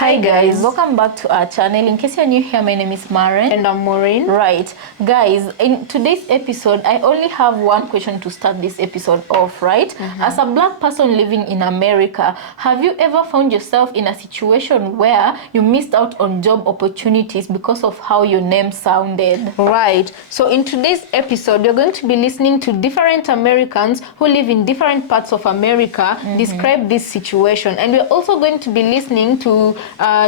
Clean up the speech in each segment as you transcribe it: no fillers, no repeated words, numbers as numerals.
Hi guys, welcome back to our channel. In case you're new here, my name is Maren. And I'm Maureen. Right. Guys, in today's episode, I only have one question to start this episode off, right? As a black person living in America, have you ever found yourself in a situation where you missed out on job opportunities because of how your name sounded? Right. So in today's episode, you're going to be listening to different Americans who live in different parts of America describe this situation. And we're also going to be listening to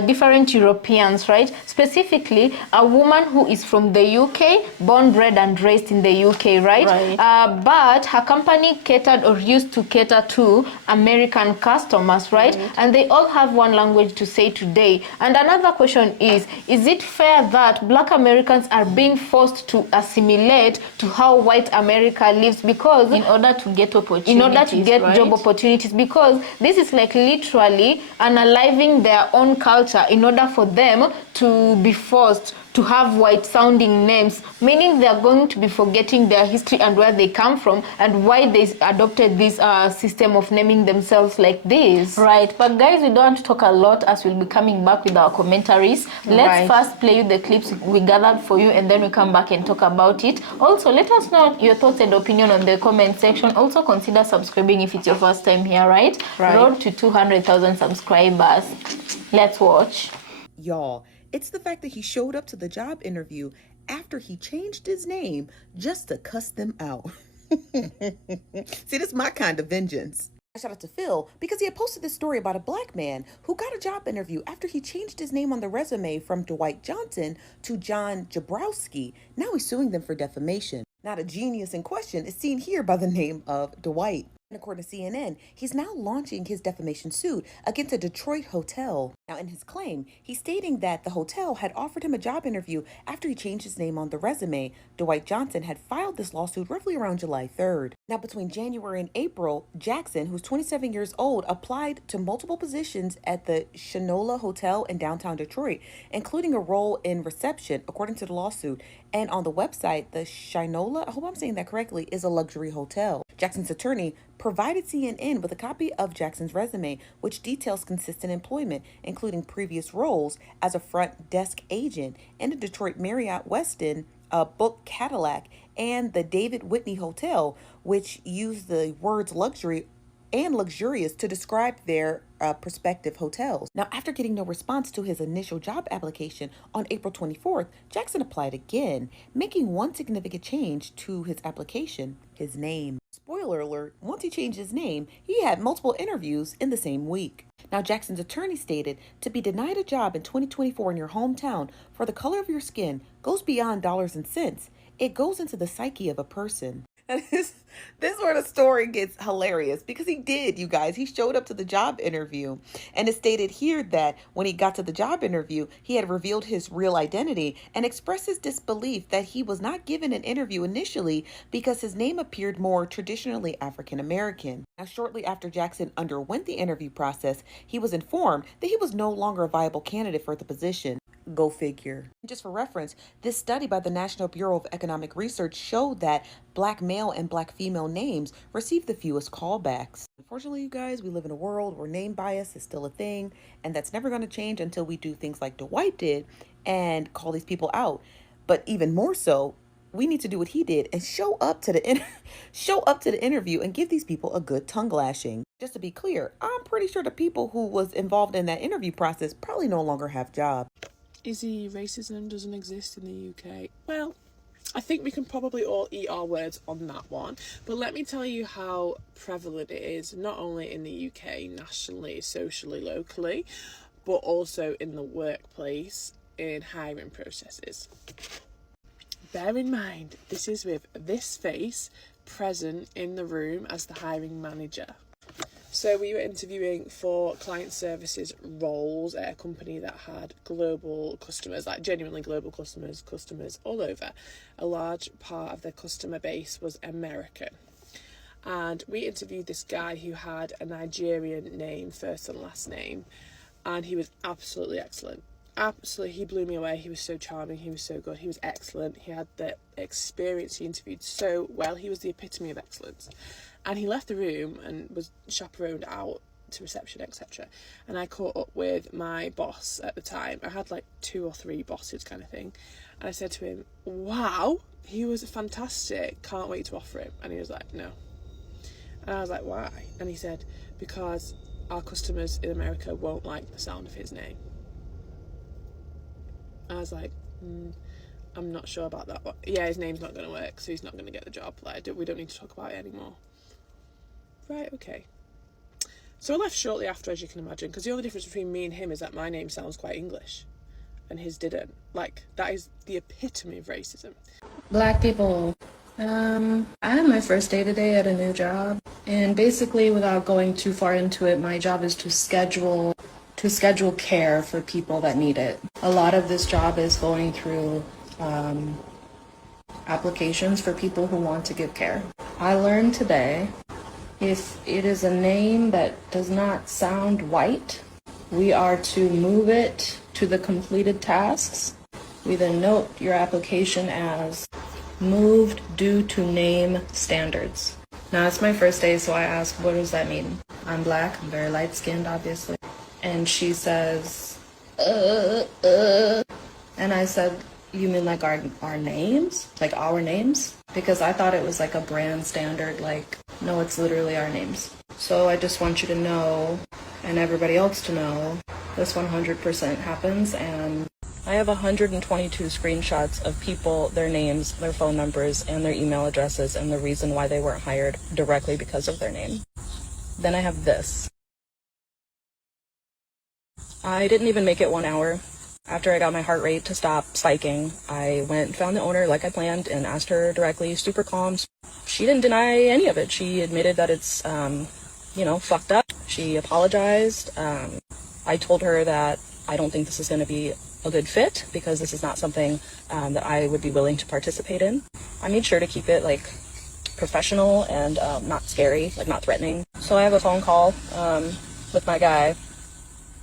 different Europeans, right? Specifically, a woman who is from the UK, born, bred, and raised in the UK, right? But her company catered or used to cater to American customers, right? And they all have one language to say today. And another question is it fair that black Americans are being forced to assimilate to how white America lives because In order to get opportunities, in order to get right? job opportunities, because this is like literally unaliving their own culture in order for them to be forced to have white sounding names, meaning they're going to be forgetting their history and where they come from and why they adopted this system of naming themselves like this. Right, but guys, we don't want to talk a lot as we'll be coming back with our commentaries. Let's first play you the clips we gathered for you and then we come back and talk about it. Also, let us know your thoughts and opinion on the comment section. Also, consider subscribing if it's your first time here, right? Road to 200,000 subscribers. Let's watch. Y'all, it's the fact that he showed up to the job interview after he changed his name just to cuss them out. See, this is my kind of vengeance. Shout out to Phil because he had posted this story about a black man who got a job interview after he changed his name on the resume from Dwight Johnson to John Jabrowski. Now he's suing them for defamation. Now the genius in question is seen here by the name of Dwight. And according to CNN, he's now launching his defamation suit against a Detroit hotel. Now, in his claim, he's stating that the hotel had offered him a job interview after he changed his name on the resume. Dwight Johnson had filed this lawsuit roughly around July 3rd. Now, between January and April, Jackson, who's 27 years old, applied to multiple positions at the Shinola Hotel in downtown Detroit, including a role in reception, according to the lawsuit. And on the website, the Shinola, I hope I'm saying that correctly, is a luxury hotel. Jackson's attorney provided CNN with a copy of Jackson's resume, which details consistent employment, including previous roles as a front desk agent in the Detroit Marriott Westin, Book Cadillac, and the David Whitney Hotel, which used the words luxury and luxurious to describe their prospective hotels. Now, after getting no response to his initial job application on April 24th, Jackson applied again, making one significant change to his application: his name. Spoiler alert, once he changed his name, he had multiple interviews in the same week. Now, Jackson's attorney stated, to be denied a job in 2024 in your hometown for the color of your skin goes beyond dollars and cents. It goes into the psyche of a person. This is where the story gets hilarious because he did, you guys. He showed up to the job interview, and it stated here that when he got to the job interview, he had revealed his real identity and expressed his disbelief that he was not given an interview initially because his name appeared more traditionally African American. Now, shortly after Jackson underwent the interview process, he was informed that he was no longer a viable candidate for the position. Go figure. Just for reference, this study by the National Bureau of Economic Research showed that black male and black female names receive the fewest callbacks. Unfortunately, you guys, we live in a world where name bias is still a thing, and that's never going to change until we do things like Dwight did and call these people out. But even more so, we need to do what he did and show up to the interview and give these people a good tongue lashing. Just to be clear, I'm pretty sure the people who was involved in that interview process probably no longer have jobs. Izzy, racism doesn't exist in the UK. Well, I think we can probably all eat our words on that one. But let me tell you how prevalent it is, not only in the UK, nationally, socially, locally, but also in the workplace, in hiring processes. Bear in mind, this is with this face present in the room as the hiring manager. So we were interviewing for client services roles at a company that had global customers, like genuinely global customers all over. A large part of their customer base was American. And we interviewed this guy who had a Nigerian name, first and last name, and he was absolutely excellent. Absolutely, he blew me away. He was so charming, he was so good, he was excellent. He had the experience, he interviewed so well, he was the epitome of excellence. And he left the room and was chaperoned out to reception, etc. And I caught up with my boss at the time. I had like 2 or 3 bosses kind of thing. And I said to him, wow, he was fantastic. Can't wait to offer him. And he was like, no. And I was like, why? And he said, because our customers in America won't like the sound of his name. I was like, I'm not sure about that. But yeah, his name's not going to work, so he's not going to get the job. Like, we don't need to talk about it anymore. Right, okay. So I left shortly after, as you can imagine, because the only difference between me and him is that my name sounds quite English and his didn't. Like, that is the epitome of racism. Black people. I had my first day today at a new job, and basically, without going too far into it, my job is to schedule care for people that need it. A lot of this job is going through applications for people who want to give care. I learned today, if it is a name that does not sound white, we are to move it to the completed tasks. We then note your application as moved due to name standards. Now, it's my first day, so I asked, what does that mean? I'm black, I'm very light-skinned, obviously. And she says, And I said, you mean like our names? Like our names? Because I thought it was like a brand standard, like, no, it's literally our names. So I just want you to know, and everybody else to know, this 100% happens, and I have 122 screenshots of people, their names, their phone numbers, and their email addresses, and the reason why they weren't hired directly because of their name. Then I have this. I didn't even make it 1 hour. After I got my heart rate to stop spiking, I went and found the owner like I planned and asked her directly, super calm. She didn't deny any of it. She admitted that it's, fucked up. She apologized. I told her that I don't think this is going to be a good fit because this is not something that I would be willing to participate in. I made sure to keep it like professional and not scary, like not threatening. So I have a phone call with my guy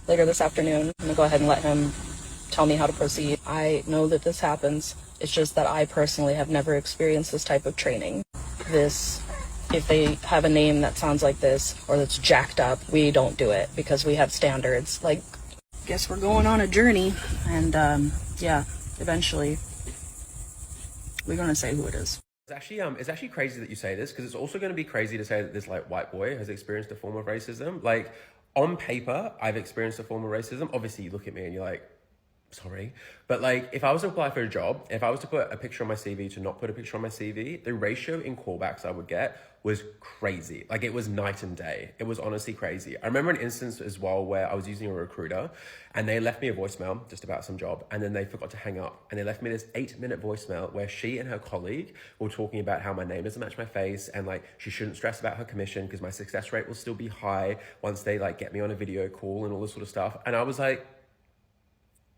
later this afternoon. I'm gonna go ahead and let him tell me how to proceed. I know that this happens. It's just that I personally have never experienced this type of training. If they have a name that sounds like this or that's jacked up, we don't do it because we have standards. Like, guess we're going on a journey, and eventually we're gonna say who it is. It's actually crazy that you say this, because it's also going to be crazy to say that this like white boy has experienced a form of racism. Like, on paper, I've experienced a form of racism. Obviously, you look at me and you're like, sorry. But like, if I was to apply for a job, if I was to put a picture on my CV to not put a picture on my CV, the ratio in callbacks I would get was crazy. Like, it was night and day. It was honestly crazy. I remember an instance as well where I was using a recruiter and they left me a voicemail just about some job, and then they forgot to hang up, and they left me this 8-minute voicemail where she and her colleague were talking about how my name doesn't match my face, and like she shouldn't stress about her commission because my success rate will still be high once they like get me on a video call and all this sort of stuff. And I was like,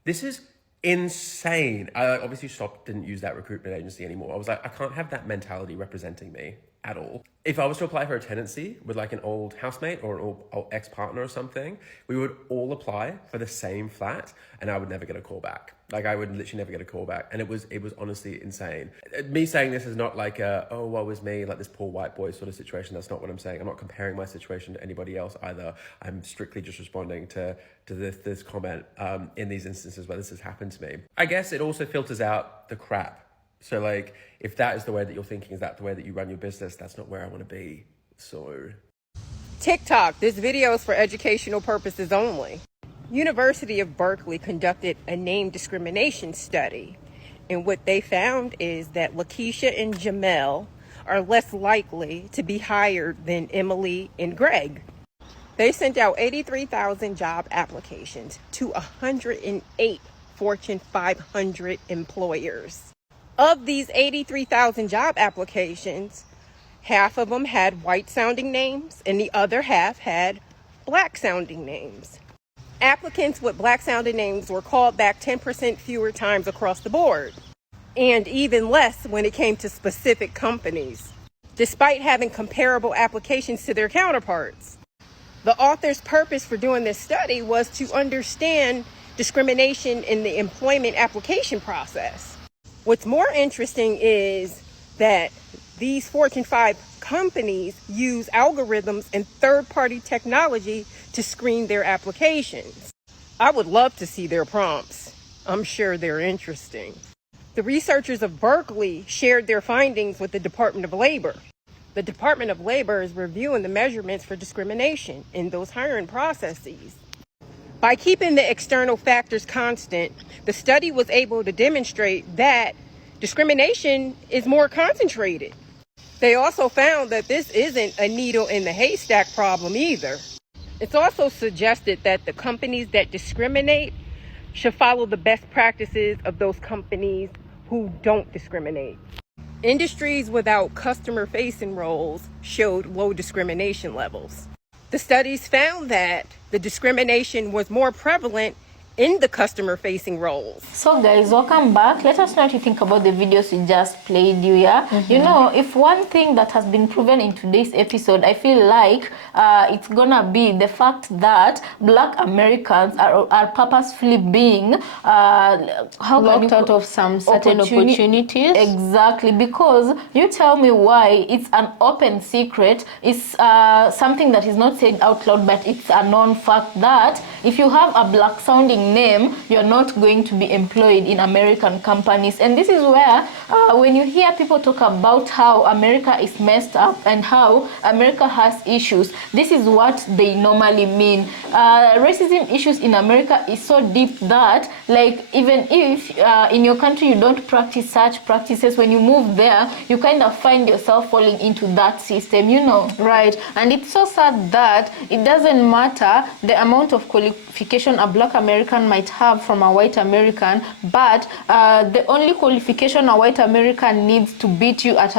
this is insane. I obviously didn't use that recruitment agency anymore. I was like, I can't have that mentality representing me at all. If I was to apply for a tenancy with like an old housemate or an old ex-partner or something, we would all apply for the same flat and I would never get a call back. Like, I would literally never get a call back. And it was honestly insane. Me saying this is not like oh, woe is me, like this poor white boy sort of situation. That's not what I'm saying. I'm not comparing my situation to anybody else either. I'm strictly just responding to this comment in these instances where this has happened to me. I guess it also filters out the crap. So like, if that is the way that you're thinking, is that the way that you run your business, that's not where I want to be. So TikTok, this video is for educational purposes only. University of Berkeley conducted a name discrimination study, and what they found is that Lakeisha and Jamel are less likely to be hired than Emily and Greg. They sent out 83,000 job applications to 108 Fortune 500 employers. Of these 83,000 job applications, half of them had white-sounding names and the other half had black-sounding names. Applicants with black-sounding names were called back 10% fewer times across the board, and even less when it came to specific companies, despite having comparable applications to their counterparts. The author's purpose for doing this study was to understand discrimination in the employment application process. What's more interesting is that these Fortune 5 companies use algorithms and third-party technology to screen their applications. I would love to see their prompts. I'm sure they're interesting. The researchers of Berkeley shared their findings with the Department of Labor. The Department of Labor is reviewing the measurements for discrimination in those hiring processes. By keeping the external factors constant, the study was able to demonstrate that discrimination is more concentrated. They also found that this isn't a needle in the haystack problem either. It's also suggested that the companies that discriminate should follow the best practices of those companies who don't discriminate. Industries without customer-facing roles showed low discrimination levels. The studies found that the discrimination was more prevalent in the customer-facing roles. So guys, welcome back. Let us know what you think about the videos we just played you, yeah? You know, if one thing that has been proven in today's episode, I feel like it's gonna be the fact that Black Americans are purposefully being locked out of some certain opportunities. Exactly, because you tell me why it's an open secret. It's something that is not said out loud, but it's a known fact that if you have a black sounding name, you're not going to be employed in American companies. And this is where when you hear people talk about how America is messed up and how America has issues, this is what they normally mean. Racism issues in America is so deep that, like, even if in your country you don't practice such practices, when you move there, you kind of find yourself falling into that system, you know. Right. And it's so sad that it doesn't matter the amount of qualification a Black American might have from a white American, but the only qualification a white American needs to beat you at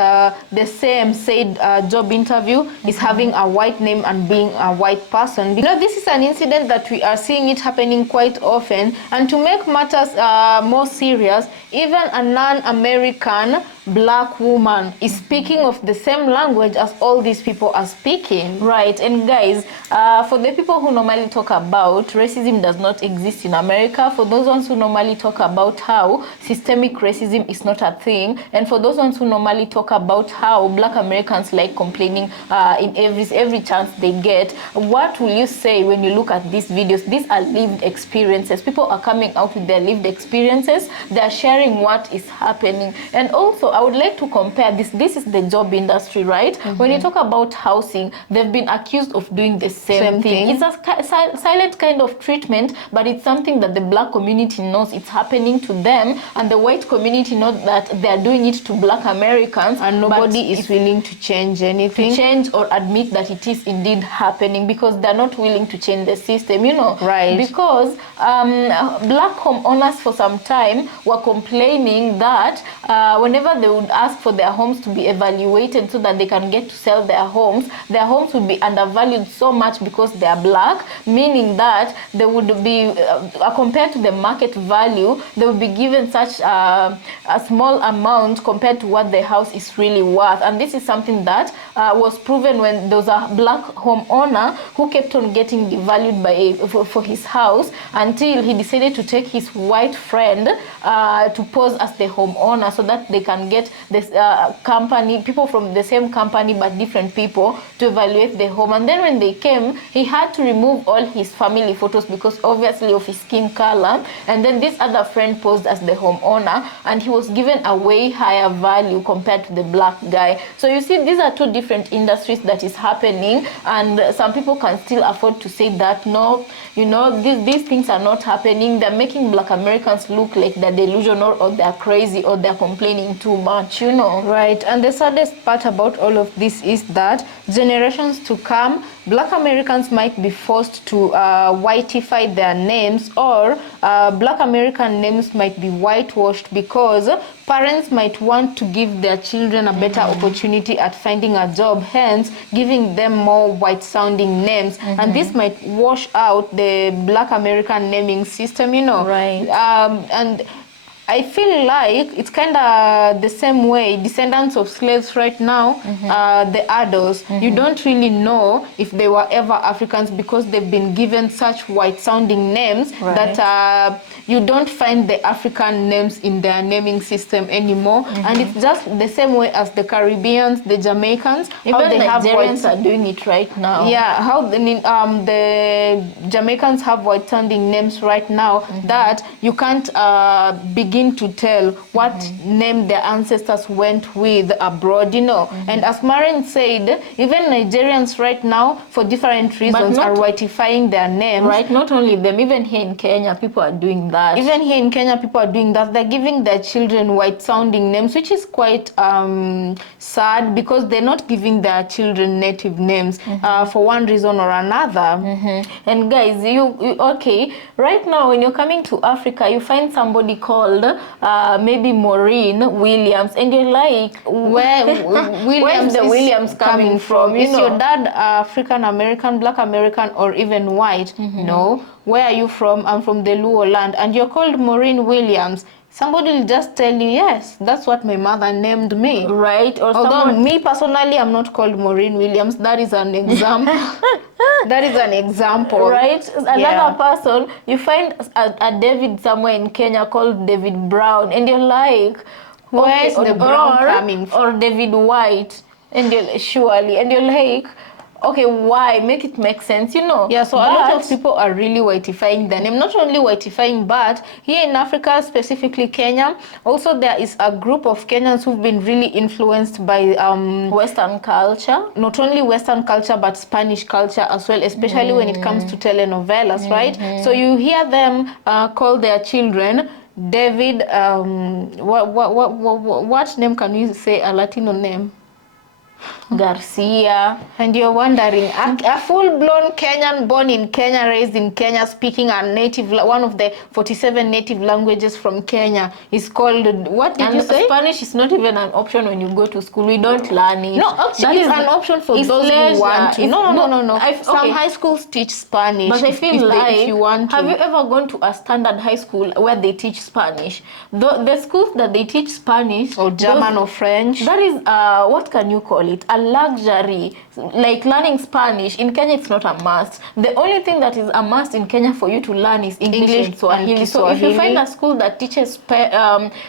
the same said job interview is having a white name and being a white person. You know, this is an incident that we are seeing it happening quite often, and to make matters more serious, even a non-American Black woman is speaking of the same language as all these people are speaking. Right. And guys, for the people who normally talk about racism does not exist in America, for those ones who normally talk about how systemic racism is not a thing, and for those ones who normally talk about how Black Americans like complaining in every chance they get, what will you say when you look at these videos? These are lived experiences. People are coming out with their lived experiences. They are sharing what is happening. And also, I would like to compare this. This is the job industry, right? When you talk about housing, they've been accused of doing the same thing. It's a silent kind of treatment, but it's something that the Black community knows it's happening to them, and the white community knows that they're doing it to Black Americans, and nobody is willing to change anything, to change or admit that it is indeed happening, because they're not willing to change the system, you know. Right. Because Black homeowners for some time were complaining that whenever they would ask for their homes to be evaluated so that they can get to sell their homes would be undervalued so much because they are Black, meaning that they would be compared to the market value, they would be given such a small amount compared to what the house is really worth. And this is something that was proven when there was a Black homeowner who kept on getting devalued for his house until he decided to take his white friend to pose as the homeowner so that they can get this people from the same company but different people to evaluate the home. And then when they came, he had to remove all his family photos because obviously of his skin color, and then this other friend posed as the homeowner, and he was given a way higher value compared to the Black guy. So you see, these are two different industries that is happening, and some people can still afford to say that no, you know, these things are not happening. They're making Black Americans look like they're delusional or they're crazy or they're complaining too much, you know. Right. And the saddest part about all of this is that generations to come, Black Americans might be forced to whiteify their names, or Black American names might be whitewashed because parents might want to give their children a better opportunity at finding a job, hence giving them more white-sounding names. And this might wash out the Black American naming system, you know. Right. And I feel like it's kind of the same way descendants of slaves right now, the adults, you don't really know if they were ever Africans because they've been given such white-sounding names that you don't find the African names in their naming system anymore. And it's just the same way as the Caribbeans, the Jamaicans, Even how they have Nigerians are doing it right now. yeah, how the Jamaicans have white-sounding names right now that you can't begin to tell what name their ancestors went with abroad, you know. And as Maren said, even Nigerians right now, for different reasons, are whiteifying their names. Right, not only them, even here in Kenya, people are doing that. Even here in Kenya, people are doing that. They're giving their children white-sounding names, which is quite sad because they're not giving their children native names for one reason or another. And guys, okay, right now when you're coming to Africa, you find somebody called maybe Maureen Williams, and you're like, where's the Williams coming from? Is your dad African American, Black American, or even white? No. Where are you from? I'm from the Luo land, and you're called Maureen Williams. Somebody will just tell you, yes, that's what my mother named me. Right? Or although me personally, I'm not called Maureen Williams. That is an example. That is an example. Right? Another person, you find a David somewhere in Kenya called David Brown, and you're like, where is the Brown coming from? Or David White, and you're like, okay, why? Make it make sense, you know. Yeah, so a lot of people are really whiteifying the name. Not only whiteifying, but here in Africa, specifically Kenya, also there is a group of Kenyans who've been really influenced by Western culture. Not only Western culture, but Spanish culture as well, especially when it comes to telenovelas, right? So you hear them call their children David, what name can you say, a Latino name? Garcia. And you're wondering, a full-blown Kenyan, born in Kenya, raised in Kenya, speaking a native, one of the 47 native languages from Kenya, is called, what did you say? Spanish is not even an option when you go to school. We don't learn it. No, actually, it's an option for those who want to. No. Some high schools teach Spanish. But I feel if you want to. Have you ever gone to a standard high school where they teach Spanish? The schools that they teach Spanish, or German or French, that is, what can you call it? A luxury. Like learning Spanish in Kenya, it's not a must. The only thing that is a must in Kenya for you to learn is English and Swahili. So if you find a school that teaches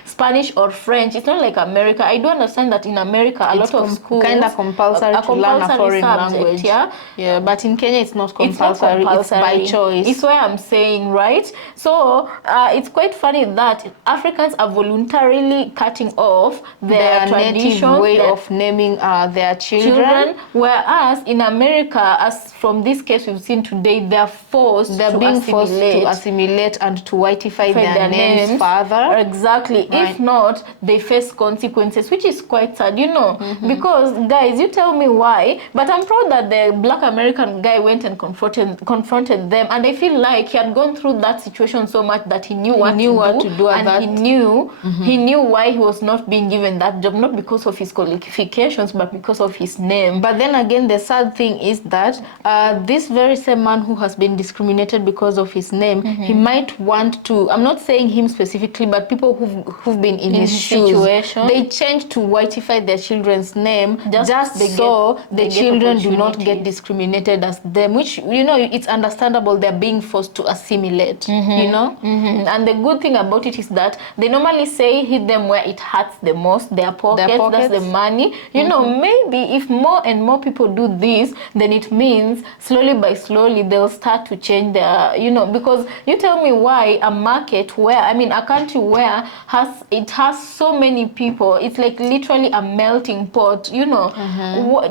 Spanish or French, it's not like America. I do understand that in America, a lot of schools kind of compulsory to learn a foreign language. Yeah, but in Kenya, it's not compulsory. It's by choice. It's why I'm saying, right? So it's quite funny that Africans are voluntarily cutting off their native way of naming their children, whereas in America, as from this case we've seen today, they're being forced to assimilate and to whiteify their names further. Exactly. Right. If not, they face consequences, which is quite sad, you know. Because guys, you tell me why, but I'm proud that the Black American guy went and confronted them, and I feel like he had gone through that situation so much that he knew what to do, and he knew why he was not being given that job, not because of his qualifications, but because of his name. But then again, the sad thing is that this very same man who has been discriminated because of his name, he might want to, I'm not saying him specifically, but people who've been in his situation, they change to whiteify their children's name just so the children do not get discriminated as them, which, you know, it's understandable. They're being forced to assimilate, you know. And the good thing about it is that they normally say hit them where it hurts the most, their pockets. That's the money. You know, maybe if more and more people do this, then it means slowly by slowly they'll start to change their, you know, because you tell me why a market where, I mean, a country where it has so many people, it's like literally a melting pot, you know.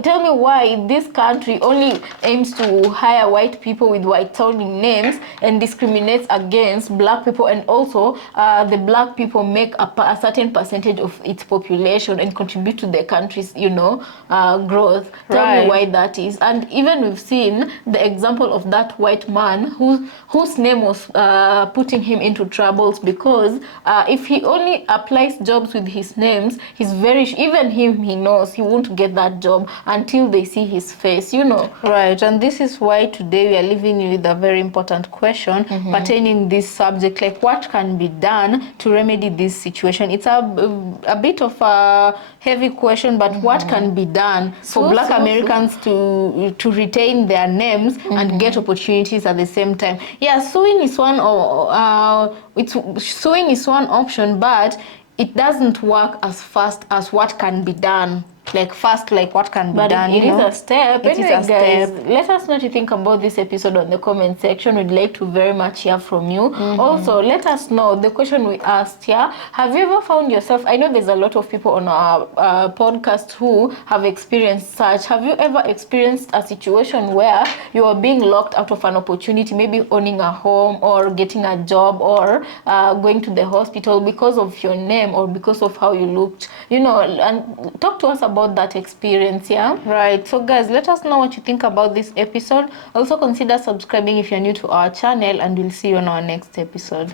Tell me why this country only aims to hire white people with white sounding names and discriminates against black people, and also the black people make a certain percentage of its population and contribute to the country's, you know, growth. Tell me Right. why that is. And even we've seen the example of that white man whose name was putting him into troubles, because if he only applies jobs with his names, even him, he knows he won't get that job until they see his face, you know. Right, and this is why today we are leaving you with a very important question pertaining this subject, like what can be done to remedy this situation. It's a bit of a heavy question, but what can be done for Black Americans to retain their names and get opportunities at the same time? Yeah, suing is one option, but it doesn't work as fast as what can be done. Like what can be done. It is a step. It is Anyway, a guys, step. let us know what you think about this episode on the comment section. We'd like to very much hear from you. Also, let us know the question we asked here. Have you ever found yourself, I know there's a lot of people on our podcast who have experienced such. Have you ever experienced a situation where you are being locked out of an opportunity, maybe owning a home or getting a job or going to the hospital because of your name or because of how you looked? You know, and talk to us about that experience. Yeah, right. So guys, let us know what you think about this episode. Also consider subscribing if you're new to our channel, and we'll see you on our next episode.